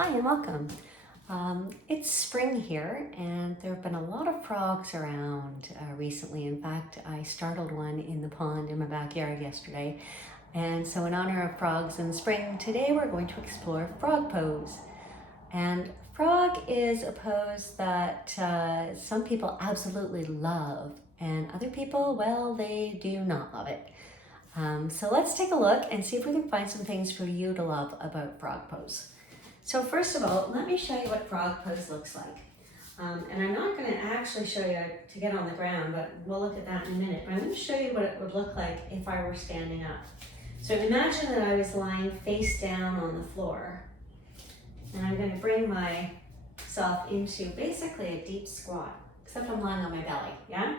Hi and welcome. It's spring here and there have been a lot of frogs around recently. In fact, I startled one in the pond in my backyard yesterday. And so in honor of frogs in the spring, today we're going to explore frog pose. And frog is a pose that some people absolutely love and other people, well, they do not love it. So let's take a look and see if we can find some things for you to love about frog pose. So first of all, let me show you what frog pose looks like. And I'm not going to actually show you to get on the ground, but we'll look at that in a minute. But I'm going to show you what it would look like if I were standing up. So imagine that I was lying face down on the floor. And I'm going to bring myself into basically a deep squat, except I'm lying on my belly, yeah?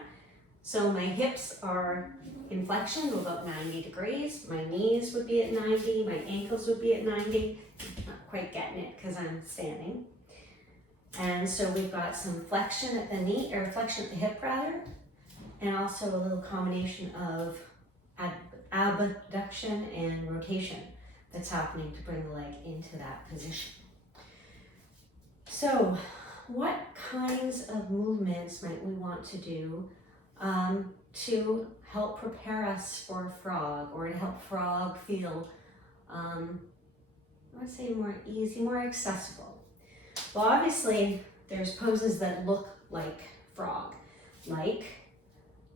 So my hips are in flexion of about 90 degrees. My knees would be at 90, my ankles would be at 90. Not quite getting it because I'm standing. And so we've got some flexion at the knee, or flexion at the hip rather, and also a little combination of abduction and rotation that's happening to bring the leg into that position. So what kinds of movements might we want to do to help prepare us for frog, or to help frog feel, I would say, more easy, more accessible? Well, obviously, there's poses that look like frog, like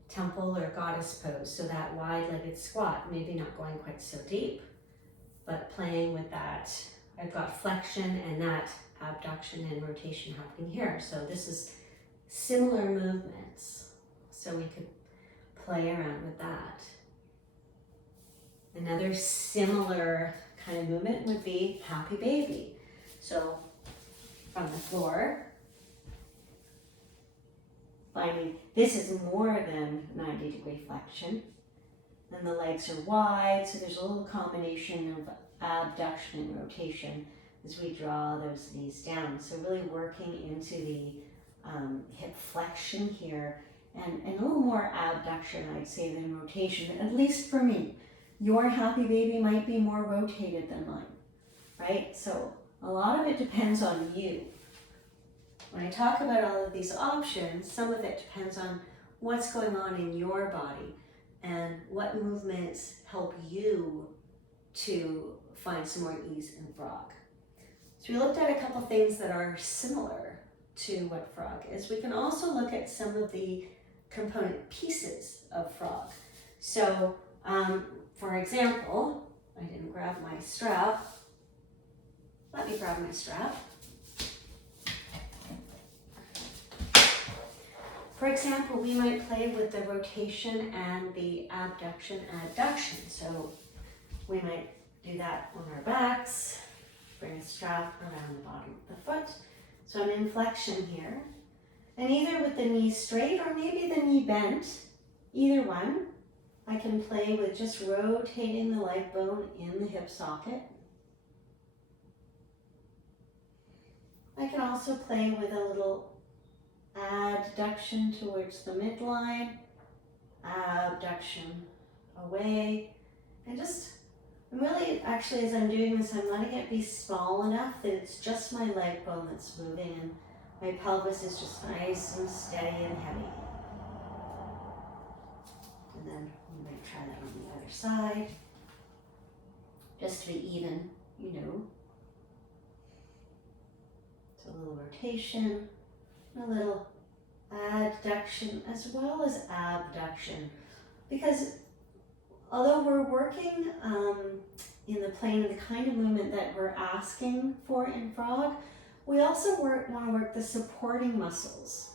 temple or goddess pose, so that wide-legged squat, maybe not going quite so deep, but playing with that. I've got flexion and that abduction and rotation happening here. So this is similar movements, so we could play around with that. Another similar kind of movement would be happy baby. So from the floor, finding this is more than 90-degree flexion. Then the legs are wide, so there's a little combination of abduction and rotation as we draw those knees down. So really working into the hip flexion here, and a little more abduction, I'd say, than rotation, at least for me. Your happy baby might be more rotated than mine, right? So a lot of it depends on you. When I talk about all of these options, some of it depends on what's going on in your body and what movements help you to find some more ease in frog. So we looked at a couple things that are similar to what frog is. We can also look at some of the component pieces of frog. So, for example, I didn't grab my strap. Let me grab my strap. For example, we might play with the rotation and the abduction and adduction. So we might do that on our backs, bring a strap around the bottom of the foot. So I'm in flexion here. And either with the knee straight or maybe the knee bent, either one, I can play with just rotating the leg bone in the hip socket. I can also play with a little adduction towards the midline, abduction away, and just really, actually, as I'm doing this, I'm letting it be small enough that it's just my leg bone that's moving and my pelvis is just nice and steady and heavy. And then we might try that on the other side, just to be even, you know. So a little rotation, a little adduction as well as abduction. Because although we're working in the plane of the kind of movement that we're asking for in frog, we also want to work the supporting muscles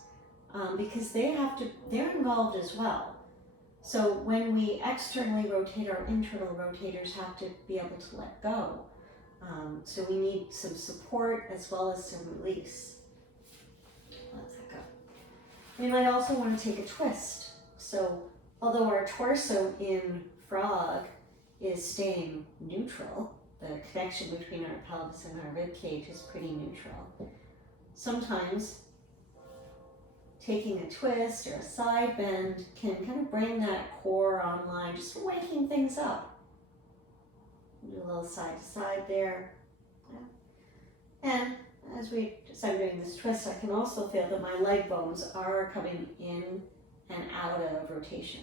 because they're involved as well. So when we externally rotate, our internal rotators have to be able to let go. So we need some support as well as some release. Let that go. We might also want to take a twist. So although our torso in frog is staying neutral, the connection between our pelvis and our rib cage is pretty neutral. Sometimes taking a twist or a side bend can kind of bring that core online, just waking things up. Do a little side to side there. Yeah. And as I'm doing this twist, I can also feel that my leg bones are coming in and out of rotation,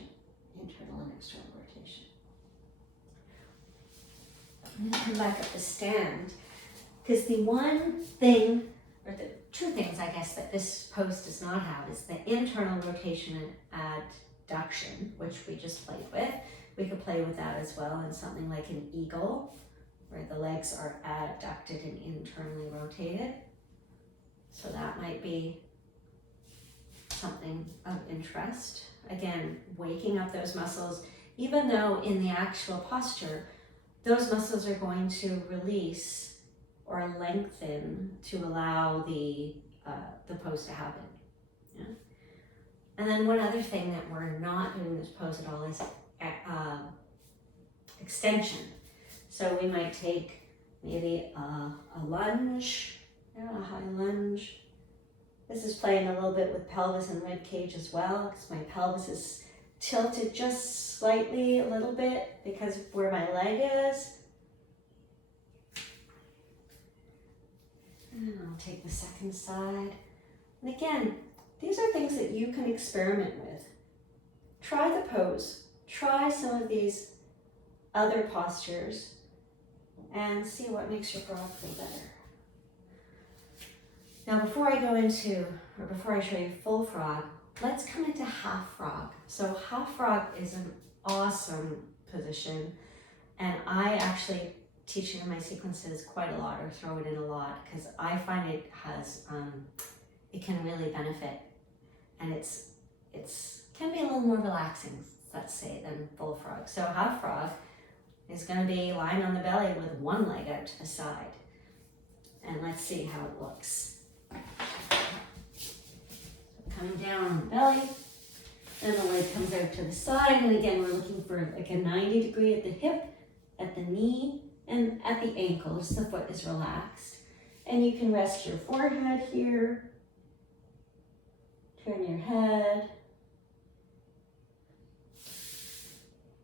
internal and external rotation. I'm going to come back up the stand, because the one thing, or the two things I guess that this pose does not have is the internal rotation and abduction, which we just played with. We could play with that as well in something like an eagle, where the legs are abducted and internally rotated. So that might be something of interest. Again, waking up those muscles, even though in the actual posture, those muscles are going to release or lengthen to allow the pose to happen. Yeah? And then one other thing that we're not doing this pose at all is extension. So we might take maybe a lunge, a high lunge. This is playing a little bit with pelvis and rib cage as well, because my pelvis is tilted just slightly a little bit because of where my leg is. And I'll take the second side. And again, these are things that you can experiment with. Try the pose. Try some of these other postures and see what makes your frog feel better. Now before I show you full frog, let's come into half frog. So half frog is an awesome position, and I actually teach it in my sequences quite a lot, or throw it in a lot, because I find it has, it can really benefit, and it's can be a little more relaxing, let's say, than full frog. So half frog is going to be lying on the belly with one leg out to the side, and let's see how it looks. Coming down on the belly, and the leg comes out to the side, and again we're looking for like a 90 degree at the hip, at the knee, and at the ankles. The foot is relaxed, and you can rest your forehead here, turn your head,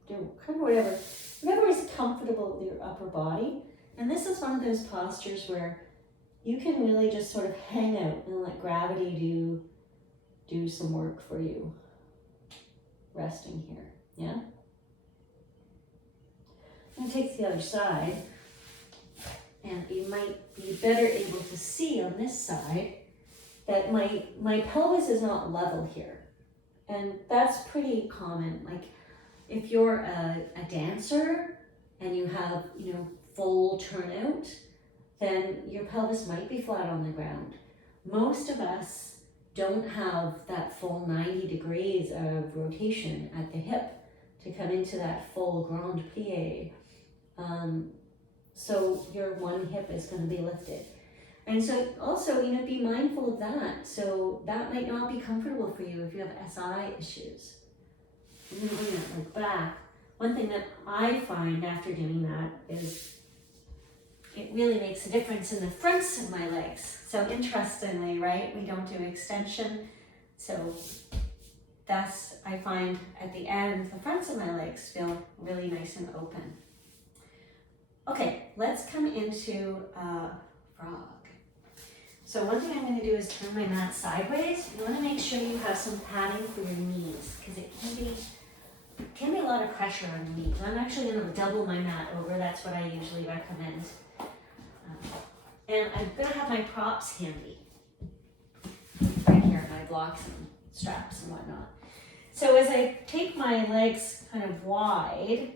do kind of whatever is comfortable with your upper body. And this is one of those postures where you can really just sort of hang out and let gravity do some work for you. Resting here, yeah? And take the other side, and you might be better able to see on this side that my pelvis is not level here. And that's pretty common. Like if you're a dancer and you have, full turnout, then your pelvis might be flat on the ground. Most of us don't have that full 90 degrees of rotation at the hip to come into that full grand plie. So your one hip is going to be lifted. And so also, be mindful of that. So that might not be comfortable for you if you have SI issues. I'm going to bring that leg back. One thing that I find after doing that is it really makes a difference in the fronts of my legs. So interestingly, right, we don't do extension. So that's, I find at the end, the fronts of my legs feel really nice and open. Okay, let's come into frog. So one thing I'm going to do is turn my mat sideways. You want to make sure you have some padding for your knees, because it can be a lot of pressure on the knees. I'm actually going to double my mat over. That's what I usually recommend. And I'm going to have my props handy. Right here, my blocks and straps and whatnot. So as I take my legs kind of wide,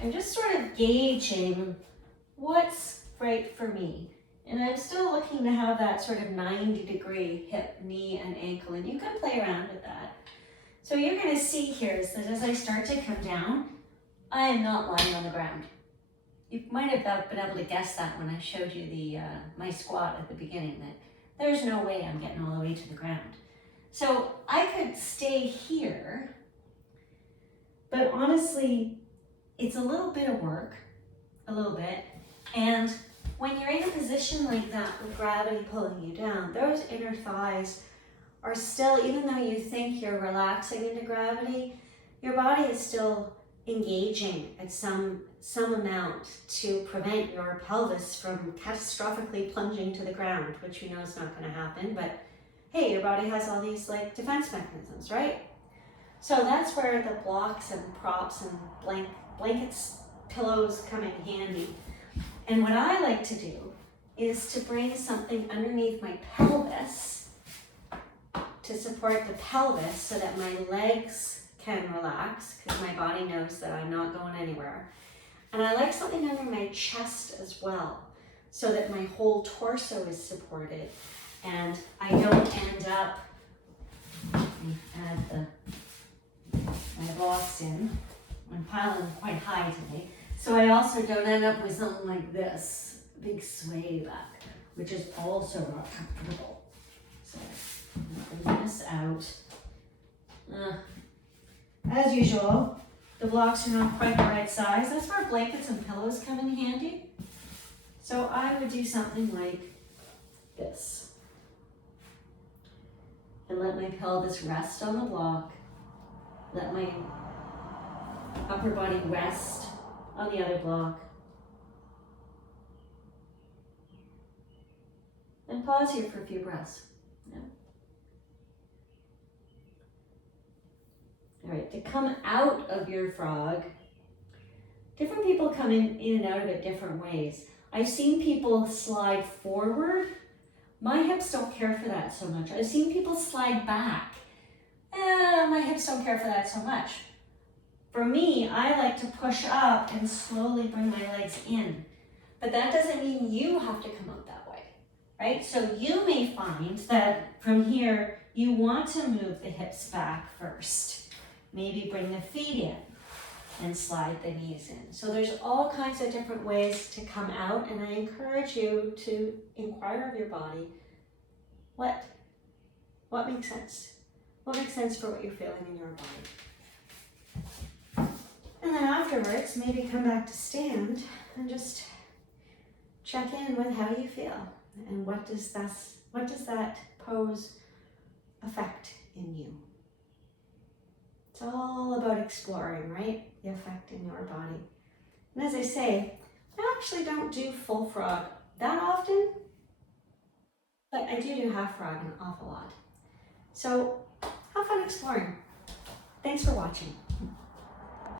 I'm just sort of gauging what's right for me. And I'm still looking to have that sort of 90 degree hip, knee, and ankle. And you can play around with that. So you're going to see here is that as I start to come down, I am not lying on the ground. You might have been able to guess that when I showed you my squat at the beginning, that there's no way I'm getting all the way to the ground. So I could stay here, but honestly, it's a little bit of work, a little bit. And when you're in a position like that with gravity pulling you down, those inner thighs are still, even though you think you're relaxing into gravity, your body is still engaging at some some amount to prevent your pelvis from catastrophically plunging to the ground, which we know is not going to happen, but hey, your body has all these like defense mechanisms, right? So that's where the blocks and props and blankets, pillows come in handy. And what I like to do is to bring something underneath my pelvis to support the pelvis so that my legs can relax, because my body knows that I'm not going anywhere. And I like something under my chest as well, so that my whole torso is supported and I don't end up, let me add my blocks in. I'm piling quite high today. So I also don't end up with something like this, big sway back, which is also not comfortable. So bring this out. As usual, the blocks are not quite the right size. That's where blankets and pillows come in handy. So I would do something like this. And let my pelvis rest on the block. Let my upper body rest on the other block. And pause here for a few breaths. Yeah. All right, to come out of your frog, different people come in and out of it different ways. I've seen people slide forward. My hips don't care for that so much. I've seen people slide back. My hips don't care for that so much. For me, I like to push up and slowly bring my legs in. But that doesn't mean you have to come out that way, right? So you may find that from here, you want to move the hips back first. Maybe bring the feet in and slide the knees in. So there's all kinds of different ways to come out, and I encourage you to inquire of your body, what makes sense? What makes sense for what you're feeling in your body? And then afterwards, maybe come back to stand and just check in with how you feel and what does that pose affect in you. It's all about exploring, right? The effect in your body. And as I say, I actually don't do full frog that often, but I do half frog an awful lot. So have fun exploring. Thanks for watching.